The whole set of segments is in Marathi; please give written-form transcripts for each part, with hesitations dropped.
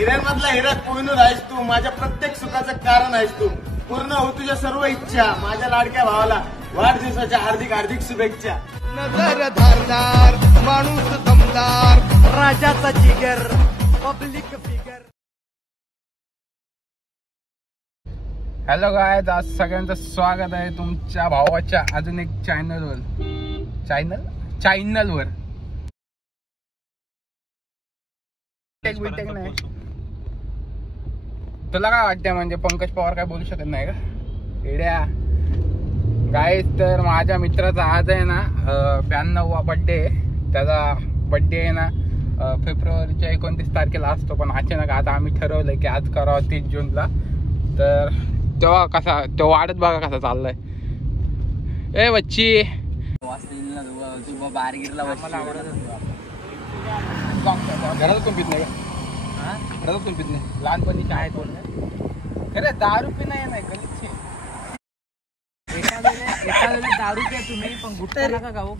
हिऱ्यांमधला हिरा कोहिनूर आहेस तू, माझ्या प्रत्येक सुखाचं कारण आहेस तू. पूर्ण हो तुझ्या सर्व इच्छा, माझ्या लाडक्या भावाला वाढदिवसाच्या हार्दिक हार्दिक शुभेच्छा. नजर धारदार माणूस दमदार, राजाचा जिगर, पब्लिक फिगर. हॅलो गायज, आज सगळ्यांचं स्वागत आहे तुमच्या भावाच्या अजून एक चॅनलवर. नाही. तुला काय वाटतंय, म्हणजे पंकज पवार काय बोलू शकत नाही का एड्या? गायज, तर माझ्या मित्राचा आज आहे ना 92वा बड्डे. त्याचा बड्डे आहे ना फेब्रुवारीच्या 29 तारखेला असतो, पण अचानक आता आम्ही ठरवलं की आज करावं 30 जूनला. तर तेव्हा कसा तो वाढत बघा कसा चाललाय. ए बच्ची घरात कोण पित नाही का? घरात कोण पित नाही? लहानपणी काय बोलणार खरे दारू पिणं नाही गलिच्छ. एखाद्या दारू प्या तुम्ही, पण गुटखा नका खाऊ.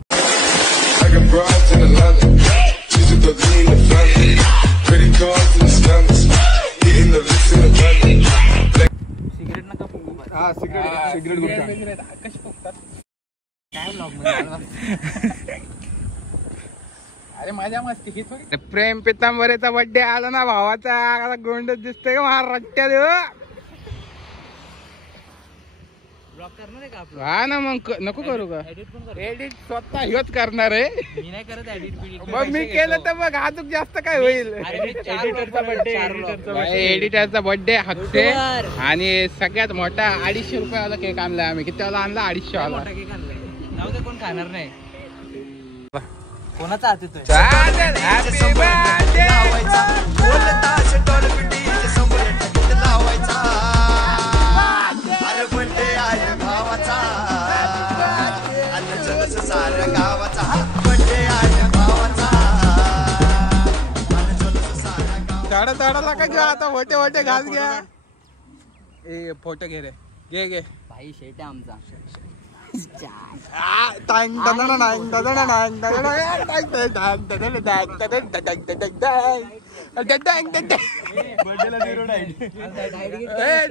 सिगरेट नका फुकू. हा सिगरेट कशी फुकतात काय ब्लॉग मध्ये? अरे माझ्या मस्ती ही थोडी. प्रेम पितांबरेचा बर्थडे आला ना भावाचा, गोंडच दिसतोय का महाराष्ट्रात. ब्लॉग करणार आहे का आपलं? हा ना, मग नको करू का? एडिट पण कर. एडिट स्वतः हेच करणार आहे. मी नाही करत एडिट. मग मी केलं तर मग अजून जास्त काय होईल. एडिटरचा बर्थडे हक्ते. आणि सगळ्यात मोठा 250 रुपयाला केक आणलाय आम्ही. किती वाला आणला? 250 वाला. जाऊ दे, कोण खाणार नाही. कोणाचा हात येतोय? तडाला का घ्या आता, मोठे घास घ्या. ए फोटो घे रे, घे भाई शेट आहे आमचा.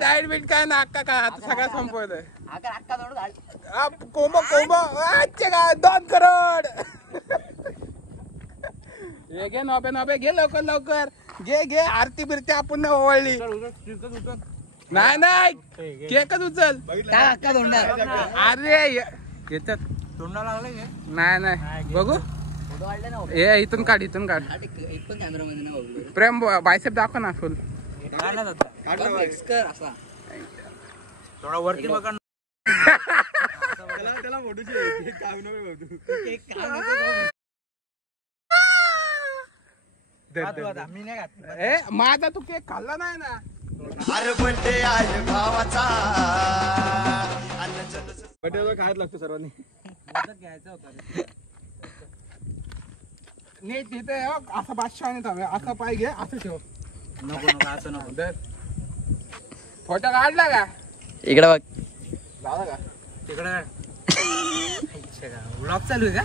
डाएट बीट काय ना अक्का काय आता सगळं संपवलं. कोंबो 2 करोड. हे घे नोबे घे लवकर घे आरती बिरती आपण ओवळली. नाही केकच उचल. अरे येतात तोंडा लागले. नाही बघू. हे इथून काढ. प्रेम बायसेप दाखव ना फुल. थोडा वरती बघा. मी नाही खात. माझा तू केक खाल्ला नाही ना. अरे बर्थडे आहे भावाचा. बड्डेला खायला लागतो सर्वांनी. घ्यायचा होता नाही तिथे असं बादशाह थांबे. असं पाय घे, असं ठेव. नको असं नको. फोटो काढला का? इकडे बघ. झाला का तिकडे? ब्लॉग चालू आहे का?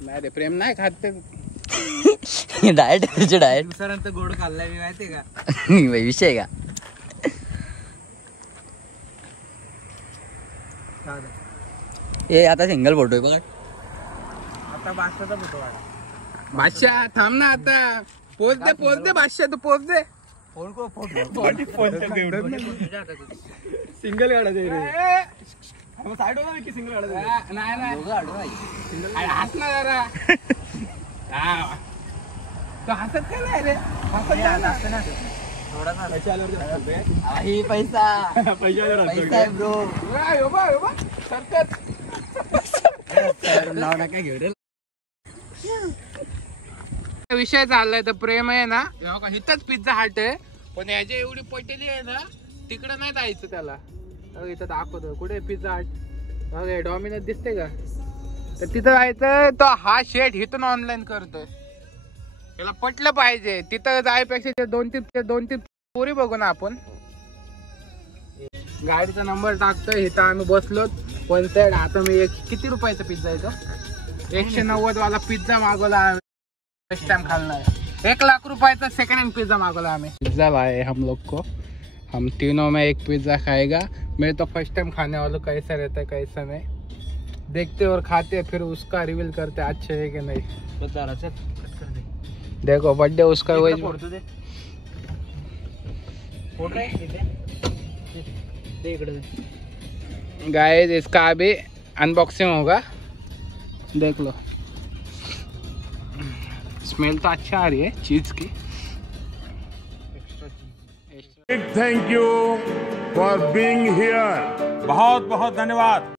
नाही रे, प्रेम नाही खात ते. डाएट दुसऱ्यांचा गोड खाल्लाय मी, माहितीये का विषय का? हे आता सिंगल फोटो आहे बघा. आता बादशाचा फोटो काढा. बादशाह थांब ना आता. पोच दे बादशाह, तू पोच दे. सिंगल काढायचं साईड होता की सिंगल काढायचं. नाही हस ना जरा. तो हसत काय नाही रे. पैसा ब्रो. नाव नका घेऊ रे. विषय चाललाय तर प्रेम आहे ना, इथंच पिझ्झा हट आहे, पण याची एवढी पटेली आहे ना, तिकडं नाही जायचं त्याला. इथं दाखवतो कुठे पिझ्झा हट. डॉमिनोज दिसते का? तर तिथं जायचं. तो हा शेट इथून ऑनलाईन करतोय. त्याला पटलं पाहिजे. तिथं जायपेक्षा दोन तीन पोरी बघू ना आपण. गाडीचा नंबर टाकतोय. इथं आम्ही बसलो. पण आता मी किती रुपयाचा पिझ्झा आहे तो? 190 वाला पिझ्झा मागवला फर्स्ट टाइम खाना है। 1 लाख रुपए सेकंड हैंड पिज्जा मांगोला हमें। पिज्जा लाए हम लोग को, हम तीनों में एक पिज्जा खाएगा। मैं तो फर्स्ट टाइम खाने वाला, कैसा रहता है कैसा नहीं देखते और खाते, फिर उसका रिवील करते अच्छे है कि नहीं। देखो बर्थडे उसका वही गाइस, इसका अभी अनबॉक्सिंग होगा, देख लो। स्मेल तो अच्छा आ रही है चीज की। Big thank you for being here. बहुत बहुत धन्यवाद।